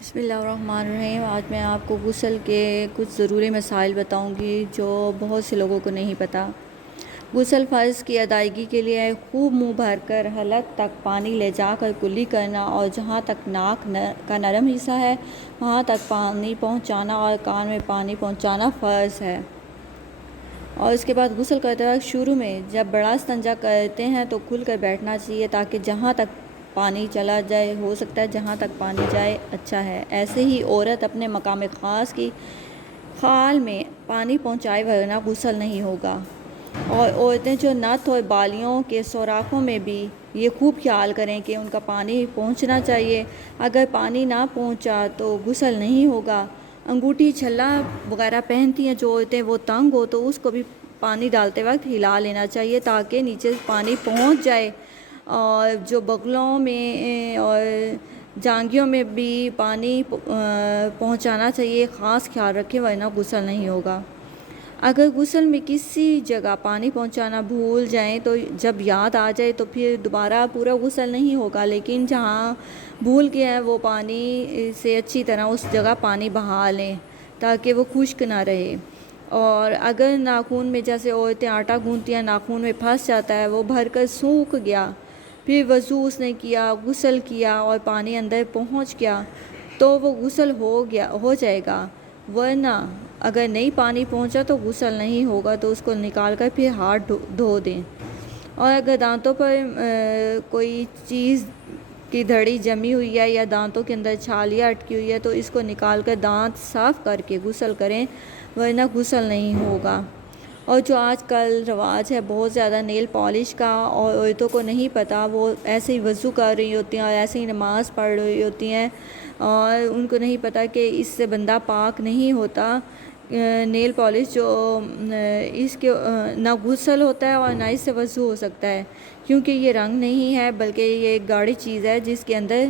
بسم اللہ الرحمن الرحیم۔ آج میں آپ کو غسل کے کچھ ضروری مسائل بتاؤں گی جو بہت سے لوگوں کو نہیں پتہ۔ غسل فرض کی ادائیگی کے لیے خوب منہ بھر کر حلق تک پانی لے جا کر کلی کرنا، اور جہاں تک ناک کا نرم حصہ ہے وہاں تک پانی پہنچانا اور کان میں پانی پہنچانا فرض ہے۔ اور اس کے بعد غسل کرتے وقت شروع میں جب بڑا استنجا کرتے ہیں تو کھل کر بیٹھنا چاہیے تاکہ جہاں تک پانی چلا جائے، ہو سکتا ہے جہاں تک پانی جائے اچھا ہے۔ ایسے ہی عورت اپنے مقام خاص کی خال میں پانی پہنچائے ورنہ غسل نہیں ہوگا۔ اور عورتیں جو نتھ اور بالیوں کے سوراخوں میں بھی یہ خوب خیال کریں کہ ان کا پانی پہنچنا چاہیے۔ اگر پانی نہ پہنچا تو غسل نہیں ہوگا۔ انگوٹھی چھلا وغیرہ پہنتی ہیں جو عورتیں، وہ تنگ ہو تو اس کو بھی پانی ڈالتے وقت ہلا لینا چاہیے تاکہ نیچے پانی پہنچ جائے، اور جو بغلوں میں اور جانگھیوں میں بھی پانی پہنچانا چاہیے۔ خاص خیال رکھیں ورنہ غسل نہیں ہوگا۔ اگر غسل میں کسی جگہ پانی پہنچانا بھول جائیں تو جب یاد آ جائے تو پھر دوبارہ پورا غسل نہیں ہوگا، لیکن جہاں بھول گئے ہیں وہ پانی سے اچھی طرح اس جگہ پانی بہا لیں تاکہ وہ خشک نہ رہے۔ اور اگر ناخن میں، جیسے عورتیں آٹا گوندھتی ہیں، ناخن میں پھنس جاتا ہے، وہ بھر کر سوکھ گیا، پھر وضو اس نے کیا، غسل کیا اور پانی اندر پہنچ گیا تو وہ غسل ہو جائے گا، ورنہ اگر نہیں پانی پہنچا تو غسل نہیں ہوگا۔ تو اس کو نکال کر پھر ہاتھ دھو دیں۔ اور اگر دانتوں پر کوئی چیز کی دھڑی جمی ہوئی ہے یا دانتوں کے اندر چھالیاں اٹکی ہوئی ہے تو اس کو نکال کر دانت صاف کر کے غسل کریں ورنہ غسل نہیں ہوگا۔ اور جو آج کل رواج ہے بہت زیادہ نیل پالش کا، اور عورتوں کو نہیں پتہ، وہ ایسے ہی وضو کر رہی ہوتی ہیں اور ایسے ہی نماز پڑھ رہی ہوتی ہیں اور ان کو نہیں پتہ کہ اس سے بندہ پاک نہیں ہوتا۔ نیل پالش جو اس کے نہ غسل ہوتا ہے اور نہ اس سے وضو ہو سکتا ہے، کیونکہ یہ رنگ نہیں ہے بلکہ یہ ایک گاڑی چیز ہے جس کے اندر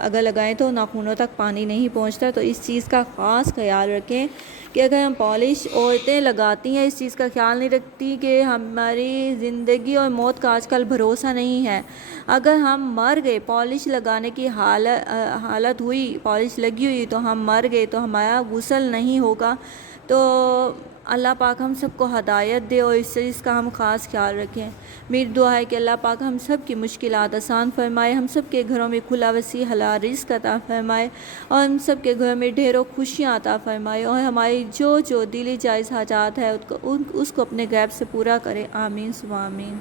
اگر لگائیں تو ناخنوں تک پانی نہیں پہنچتا۔ تو اس چیز کا خاص خیال رکھیں کہ اگر ہم پالش عورتیں لگاتی ہیں، اس چیز کا خیال نہیں رکھتی کہ ہماری زندگی اور موت کا آج کل بھروسہ نہیں ہے۔ اگر ہم مر گئے، پالش لگانے کی حالت ہوئی، پالش لگی ہوئی تو ہم مر گئے تو ہمارا غسل نہیں ہوگا۔ تو اللہ پاک ہم سب کو ہدایت دے اور اس چیز کا ہم خاص خیال رکھیں۔ میری دعا ہے کہ اللہ پاک ہم سب کی مشکلات آسان فرمائے، ہم سب کے گھروں میں کھلا وسیع حلال رزق عطا فرمائے، اور ہم سب کے گھروں میں ڈھیروں خوشیاں عطا فرمائے، اور ہماری جو دلی جائز حاجات ہے اس کو اپنے غیب سے پورا کرے۔ آمین ثم آمین۔